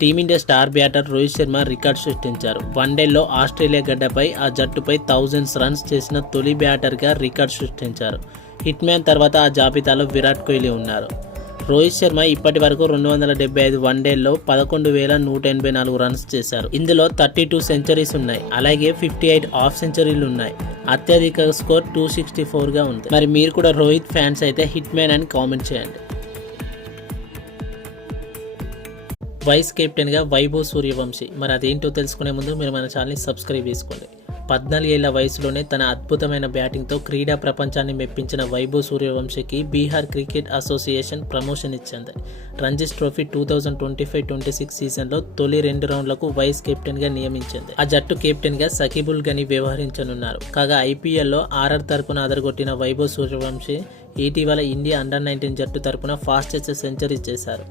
Team India star batter Rohit Sharma record సృష్టించారు. వన్డేల్లో Australia గడ్డపై ఆ జట్టుపై 1000 రన్స్ చేసిన తొలి బ్యాటర్గా రికార్డు సృష్టించారు. హిట్ మ్యాన్ తర్వాత ఆ జాబితాలో విరాట్ కోహ్లీ ఉన్నారు. రోహిత్ శర్మ ఇప్పటి వరకు 275 వన్డేల్లో 11,184 రన్స్ చేశారు. ఇందులో 32 సెంచరీస్ ఉన్నాయి. అలాగే 58 హాఫ్ సెంచరీలు ఉన్నాయి. అత్యధిక స్కోర్ 264గా ఉంది. మరి మీరు కూడా రోహిత్ ఫ్యాన్స్ అయితే హిట్ మ్యాన్ అని కామెంట్ చేయండి. వైస్ కెప్టెన్గా వైభవ్ సూర్యవంశీ. మరి అదేంటో తెలుసుకునే ముందు మీరు మన ఛానల్ని సబ్స్క్రైబ్ చేసుకోండి. 14 ఏళ్ల వయసులోనే తన అద్భుతమైన బ్యాటింగ్తో క్రీడా ప్రపంచాన్ని మెప్పించిన వైభవ్ సూర్యవంశీకి బీహార్ క్రికెట్ అసోసియేషన్ ప్రమోషన్ ఇచ్చింది. రంజీ ట్రోఫీ 2025-26 సీజన్లో తొలి 2 రౌండ్లకు వైస్ కెప్టెన్గా నియమించింది. ఆ జట్టు కెప్టెన్గా సకీబుల్ గని వ్యవహరించనున్నారు. కాగా ఐపీఎల్లో ఆర్ఆర్ తరపున అదరగొట్టిన వైభవ్ సూర్యవంశీ ఇటీవల ఇండియా అండర్ 19 జట్టు తరపున ఫాస్టెస్ట్ సెంచరీ చేశారు.